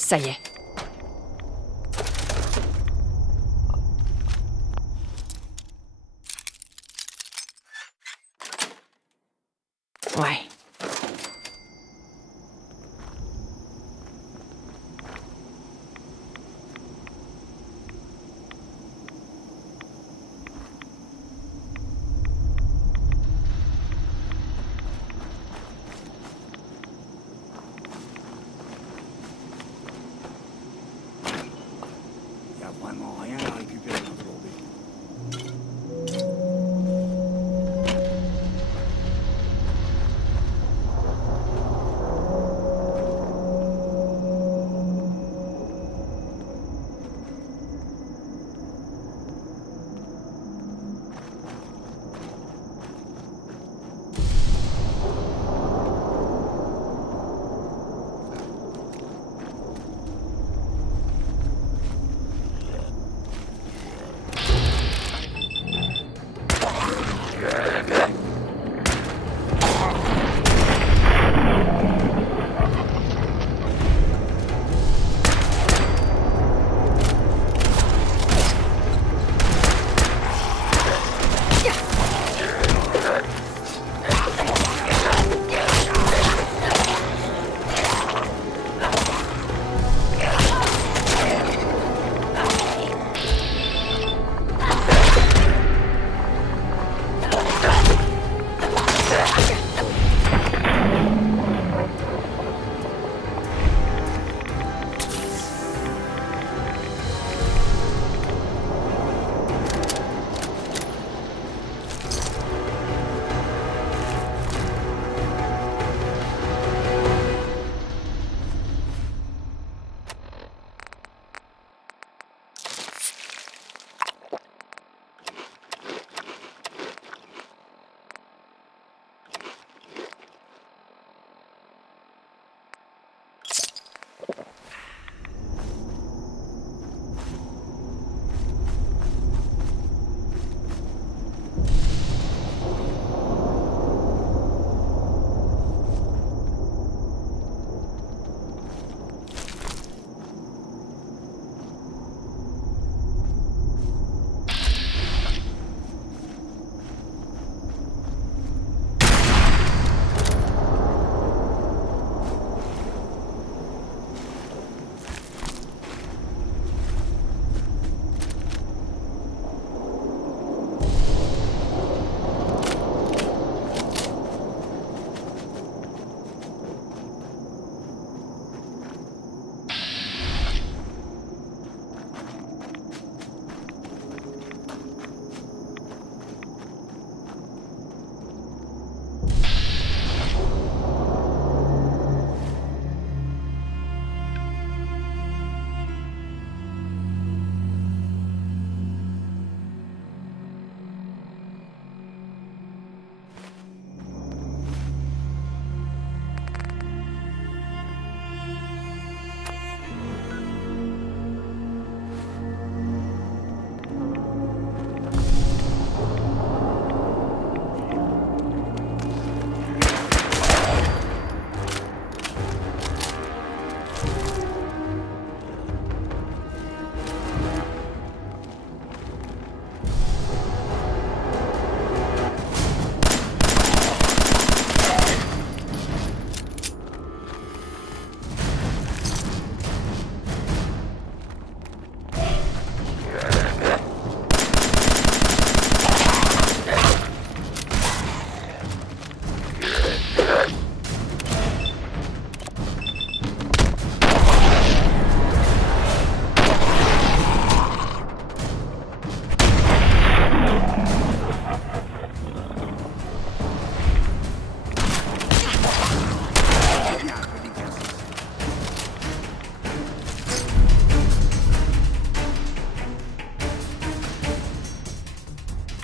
Ça y est. Ouais. Y a vraiment rien à récupérer aujourd'hui.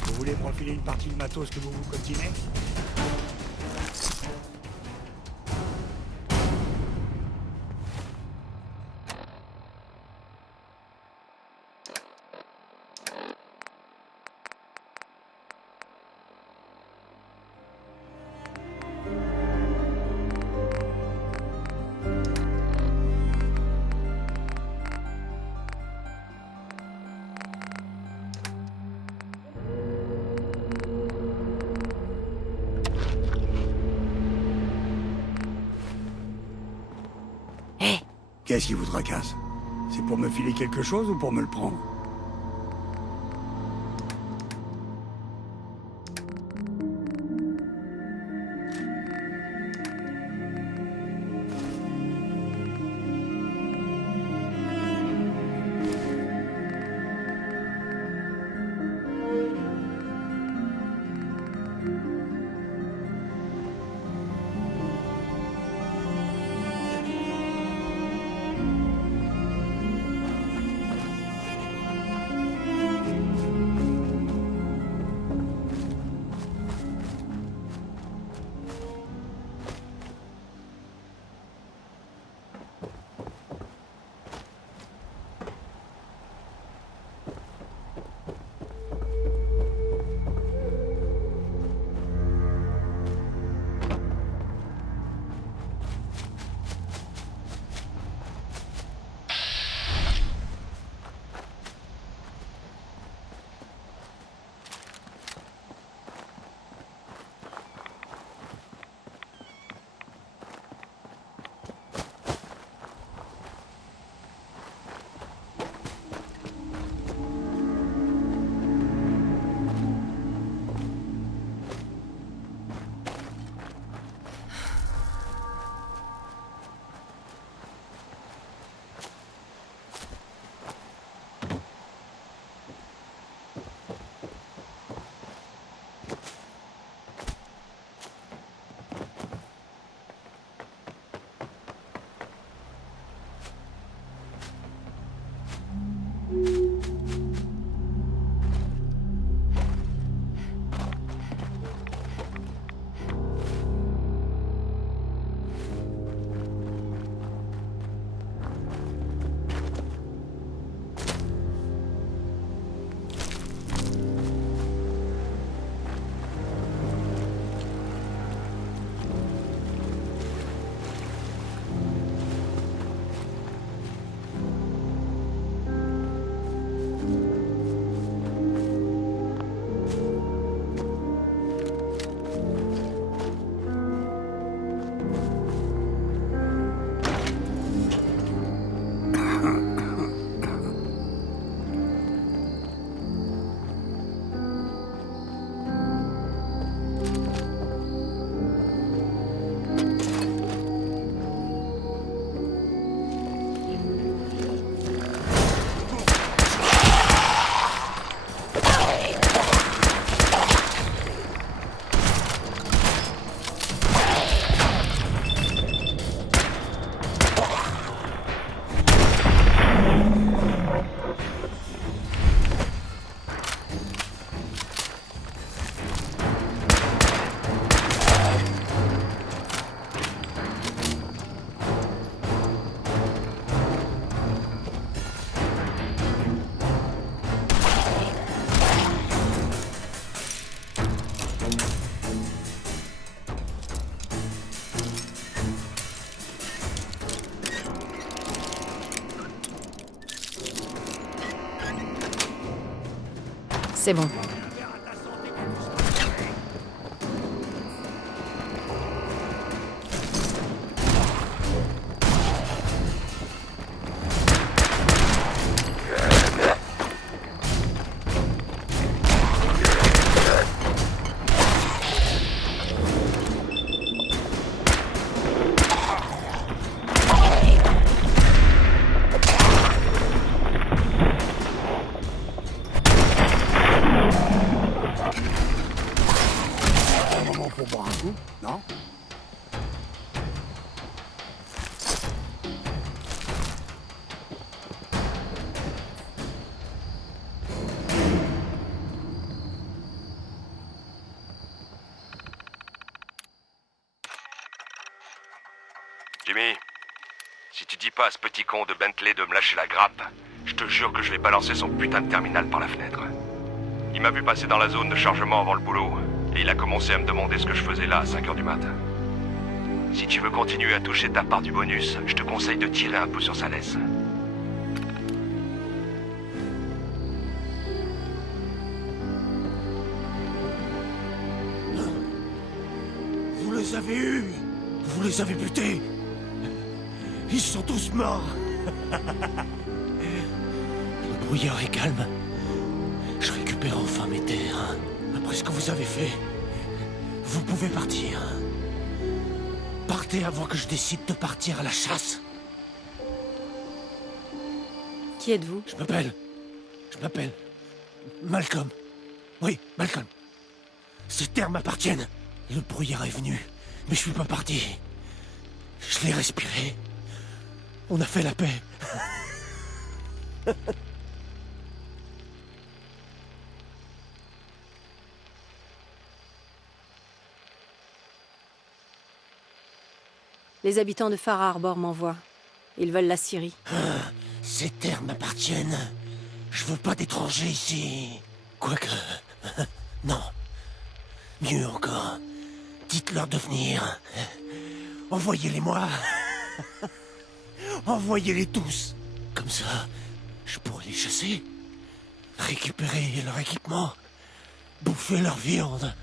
Vous voulez me refiler une partie de matos que vous vous coltinez? Qu'est-ce qui vous tracasse? C'est pour me filer quelque chose ou pour me le prendre? C'est bon. Pour boire un coup, non? Jimmy, si tu dis pas à ce petit con de Bentley de me lâcher la grappe, je te jure que je vais balancer son putain de terminal par la fenêtre. Il m'a vu passer dans la zone de chargement avant le boulot, et il a commencé à me demander ce que je faisais là à 5 h du matin. Si tu veux continuer à toucher ta part du bonus, je te conseille de tirer un peu sur sa laisse. Vous les avez eus! Vous les avez butés! Ils sont tous morts. Le brouillard est calme. Je récupère enfin mes terres. Après ce que vous avez fait, vous pouvez partir. Partez avant que je décide de partir à la chasse. Qui êtes-vous? Je m'appelle Malcolm. Oui, Malcolm. Ces terres m'appartiennent. Le brouillard est venu, mais je suis pas parti. Je l'ai respiré. On a fait la paix. Les habitants de Far Harbor m'envoient. Ils veulent la Syrie. Ces terres m'appartiennent. Je veux pas d'étrangers ici. Quoique... Non. Mieux encore. Dites-leur de venir. Envoyez-les-moi. Envoyez-les tous. Comme ça, je pourrai les chasser. Récupérer leur équipement. Bouffer leur viande.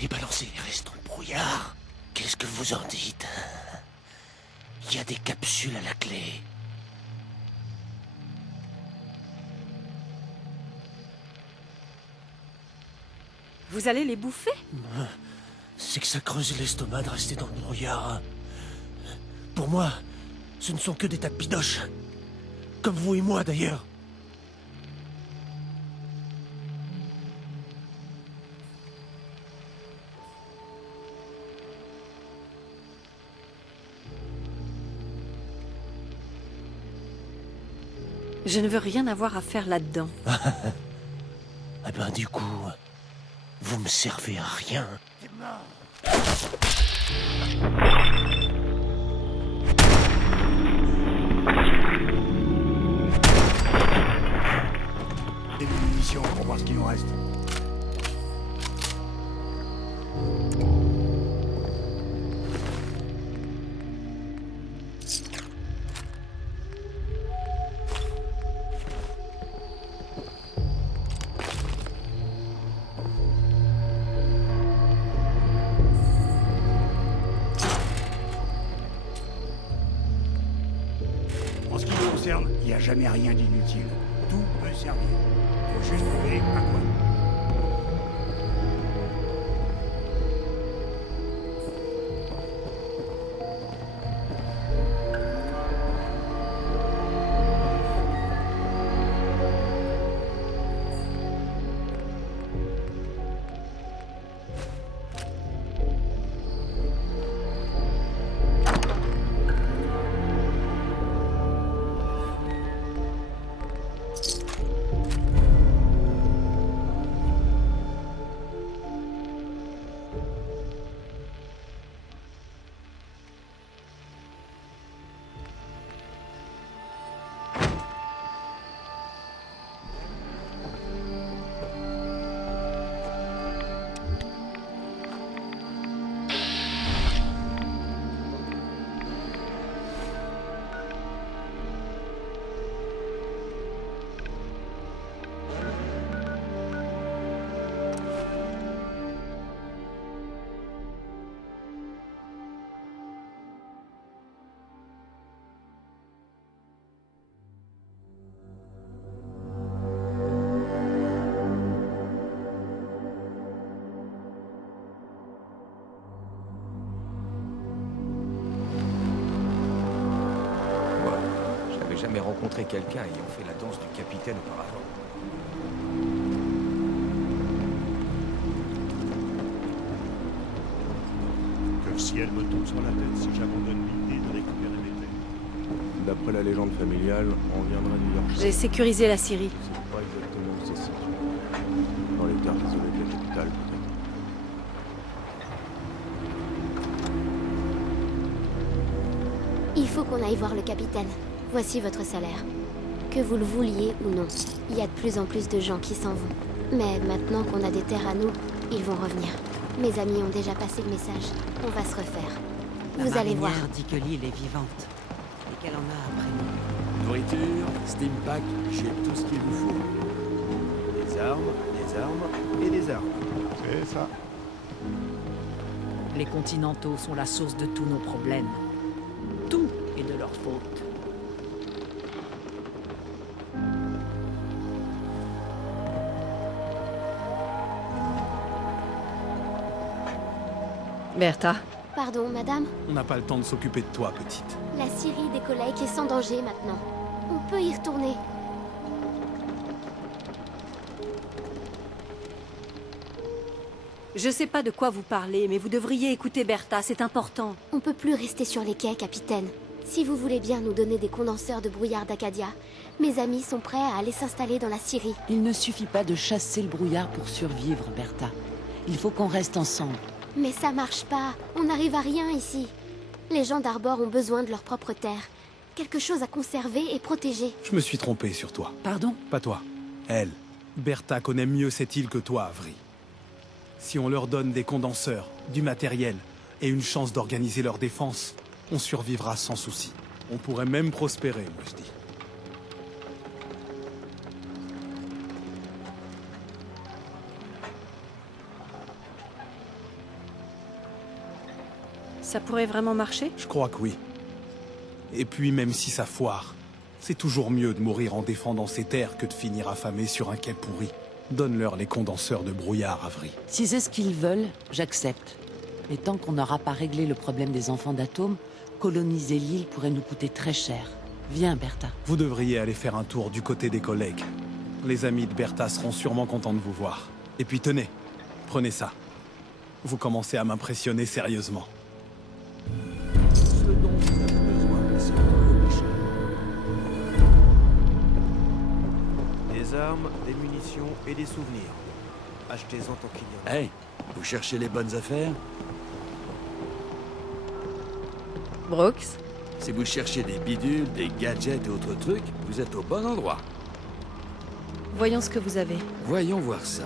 Et balancer les restes dans le brouillard. Qu'est-ce que vous en dites? Il y a des capsules à la clé. Vous allez les bouffer? C'est que ça creuse l'estomac de rester dans le brouillard. Pour moi, ce ne sont que des tas de pidoches. Comme vous et moi, d'ailleurs. Je ne veux rien avoir à faire là-dedans. Eh ben, du coup, vous me servez à rien. Des munitions pour voir ce qu'il nous reste. En ce qui me concerne, il n'y a jamais rien d'inutile. Tout peut servir. Faut juste trouver à quoi. Jamais rencontré quelqu'un ayant fait la danse du capitaine auparavant. Que le ciel me tombe sur la tête si j'abandonne l'idée de récupérer mes terres. D'après la légende familiale, on viendra du Yorkshire. J'ai sécurisé la Syrie. Je sais pas exactement où c'est situé. Dans les terres isolées de la capitale, peut-être. Il faut qu'on aille voir le capitaine. Voici votre salaire. Que vous le vouliez ou non, il y a de plus en plus de gens qui s'en vont. Mais maintenant qu'on a des terres à nous, ils vont revenir. Mes amis ont déjà passé le message. On va se refaire. Vous allez voir. La marinière dit que l'île est vivante et qu'elle en a après nous. Nourriture, steam pack, j'ai tout ce qu'il vous faut. Des armes et des armes. C'est ça. Les continentaux sont la source de tous nos problèmes. Tout est de leur faute. Bertha, Pardon, madame. On n'a pas le temps de s'occuper de toi, petite. La Syrie des collègues est sans danger maintenant. On peut y retourner. je sais pas de quoi vous parlez, mais vous devriez écouter Bertha, c'est important. On peut plus rester sur les quais, capitaine. Si vous voulez bien nous donner des condenseurs de brouillard d'Acadia, mes amis sont prêts à aller s'installer dans la Syrie. Il ne suffit pas de chasser le brouillard pour survivre, Bertha. Il faut qu'on reste ensemble. Mais ça marche pas. On n'arrive à rien ici. Les gens d'Arbor ont besoin de leur propre terre. Quelque chose à conserver et protéger. Je me suis trompé sur toi. Pardon? Pas toi. Elle. Bertha connaît mieux cette île que toi, Avery. Si on leur donne des condenseurs, du matériel et une chance d'organiser leur défense, on survivra sans souci. On pourrait même prospérer, moi je dis. Ça pourrait vraiment marcher? Je crois que oui. Et puis même si ça foire, c'est toujours mieux de mourir en défendant ses terres que de finir affamé sur un quai pourri. Donne-leur les condenseurs de brouillard, Avery. Si c'est ce qu'ils veulent, j'accepte. Mais tant qu'on n'aura pas réglé le problème des enfants d'atomes, coloniser l'île pourrait nous coûter très cher. Viens, Bertha. Vous devriez aller faire un tour du côté des collègues. Les amis de Bertha seront sûrement contents de vous voir. Et puis tenez, prenez ça. Vous commencez à m'impressionner sérieusement. Ce dont vous avez besoin, c'est le méchant. Des armes, des munitions et des souvenirs. Achetez-en tant qu'il y en a. Hey, vous cherchez les bonnes affaires? Brooks? Si vous cherchez des bidules, des gadgets et autres trucs, vous êtes au bon endroit. Voyons ce que vous avez. Voyons voir ça.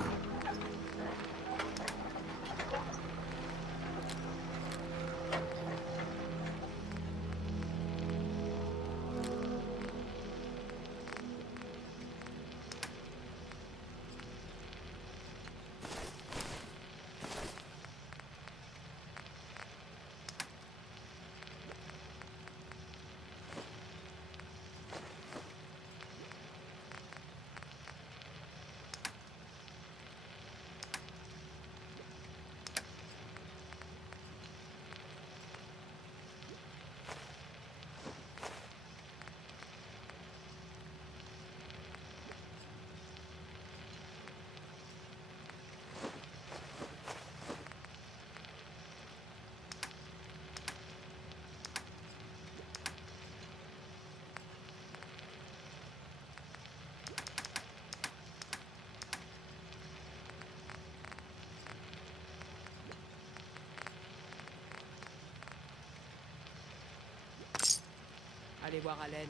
Allez voir Allen.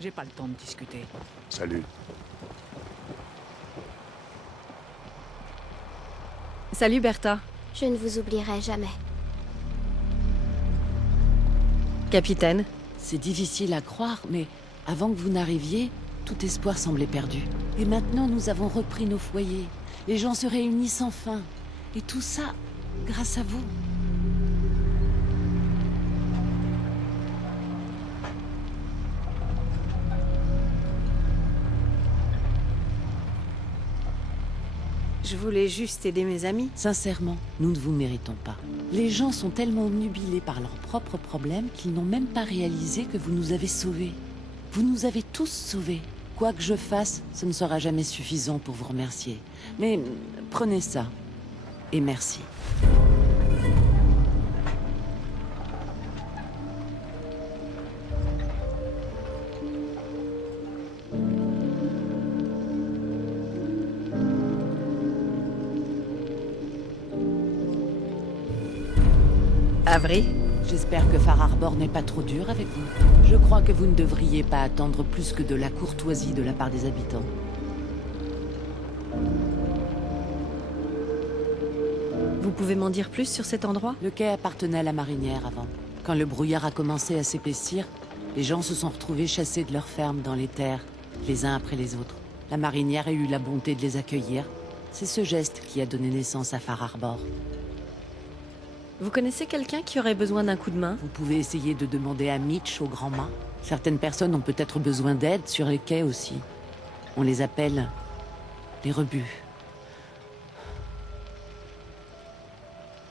J'ai pas le temps de discuter. Salut. Salut Bertha. Je ne vous oublierai jamais. Capitaine. C'est difficile à croire, mais avant que vous n'arriviez, tout espoir semblait perdu. Et maintenant, nous avons repris nos foyers. Les gens se réunissent enfin. Et tout ça, grâce à vous. Je voulais juste aider mes amis. Sincèrement, nous ne vous méritons pas. Les gens sont tellement obnubilés par leurs propres problèmes qu'ils n'ont même pas réalisé que vous nous avez sauvés. Vous nous avez tous sauvés. Quoi que je fasse, ce ne sera jamais suffisant pour vous remercier. Mais prenez ça. Et merci. Avery? J'espère que Far Harbor n'est pas trop dur avec vous. Je crois que vous ne devriez pas attendre plus que de la courtoisie de la part des habitants. Vous pouvez m'en dire plus sur cet endroit? Le quai appartenait à la marinière avant. Quand le brouillard a commencé à s'épaissir, les gens se sont retrouvés chassés de leurs fermes dans les terres, les uns après les autres. La marinière a eu la bonté de les accueillir. C'est ce geste qui a donné naissance à Far Harbor. Vous connaissez quelqu'un qui aurait besoin d'un coup de main? Vous pouvez essayer de demander à Mitch au grand mât. Certaines personnes ont peut-être besoin d'aide sur les quais aussi. On les appelle les rebuts.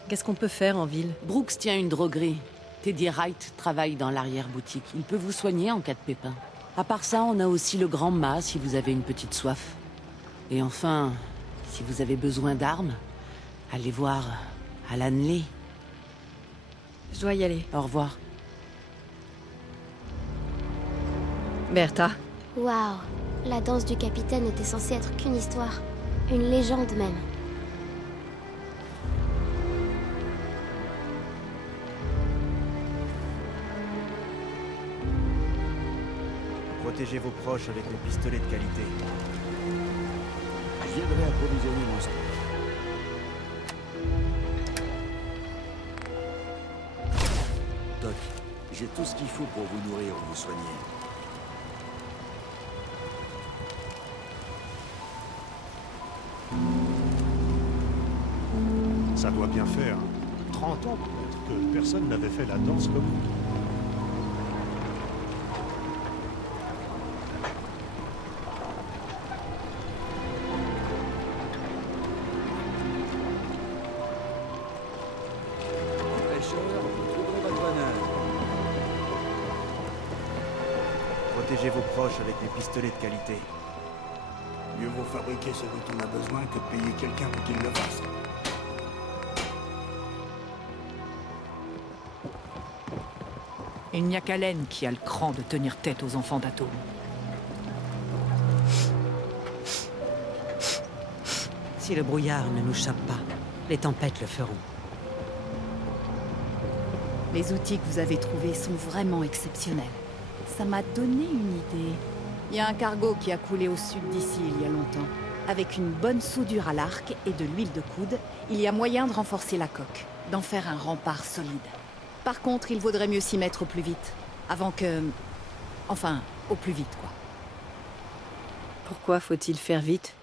Qu'est-ce qu'on peut faire en ville? Brooks tient une droguerie. Teddy Wright travaille dans l'arrière-boutique. Il peut vous soigner en cas de pépin. À part ça, on a aussi le Grand Mât si vous avez une petite soif. Et enfin, si vous avez besoin d'armes, allez voir Alan Lee. Je dois y aller. Au revoir. Bertha? Waouh, la danse du capitaine était censée être qu'une histoire. Une légende même. Protégez vos proches avec des pistolets de qualité. Je viendrai approvisionner mon stock. Doc, j'ai tout ce qu'il faut pour vous nourrir ou vous soigner. Ça doit bien faire 30 ans peut-être que personne n'avait fait la danse comme vous. Pêcheur, vous trouverez votre bonheur. Protégez vos proches avec des pistolets de qualité. Mieux vaut fabriquer ce dont on a besoin que de payer quelqu'un pour qu'il le fasse. Il n'y a qu'Allen qui a le cran de tenir tête aux enfants d'Atome. Si le brouillard ne nous chope pas, les tempêtes le feront. Les outils que vous avez trouvés sont vraiment exceptionnels. Ça m'a donné une idée. Il y a un cargo qui a coulé au sud d'ici il y a longtemps. Avec une bonne soudure à l'arc et de l'huile de coude, il y a moyen de renforcer la coque, d'en faire un rempart solide. Par contre, il vaudrait mieux s'y mettre au plus vite. Avant que... Enfin, au plus vite, quoi. Pourquoi faut-il faire vite?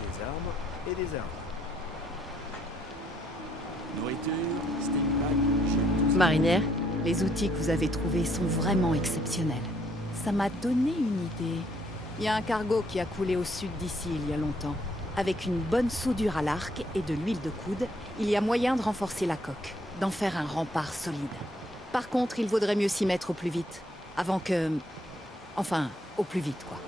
Des armes et des armes. Nourriture, steampack, j'ai tout ça. Marinière? Les outils que vous avez trouvés sont vraiment exceptionnels. Ça m'a donné une idée. Il y a un cargo qui a coulé au sud d'ici il y a longtemps. Avec une bonne soudure à l'arc et de l'huile de coude, il y a moyen de renforcer la coque, d'en faire un rempart solide. Par contre, il vaudrait mieux s'y mettre au plus vite. Avant que... Enfin, au plus vite, quoi.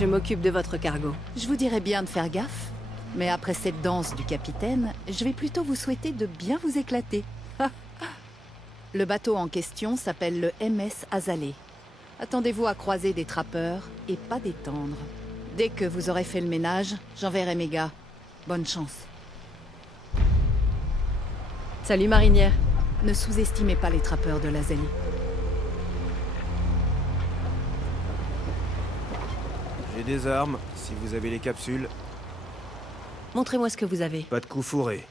Je m'occupe de votre cargo. Je vous dirais bien de faire gaffe, mais après cette danse du capitaine, je vais plutôt vous souhaiter de bien vous éclater. Le bateau en question s'appelle le MS Azalée. Attendez-vous à croiser des trappeurs et pas des tendres. Dès que vous aurez fait le ménage, j'enverrai mes gars. Bonne chance. Salut, marinière. Ne sous-estimez pas les trappeurs de l'Azalie. J'ai des armes, si vous avez les capsules. Montrez-moi ce que vous avez. Pas de coups fourrés.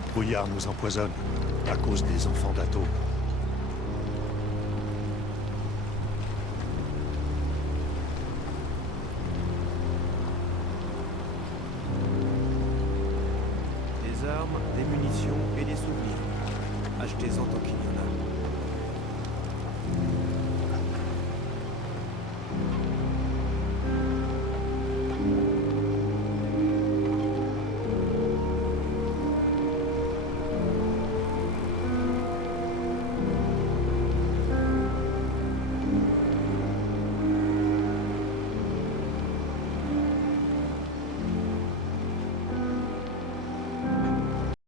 Le brouillard nous empoisonne, à cause des enfants d'Atto. Des armes, des munitions et des souvenirs. Achetez-en tant qu'il y en a.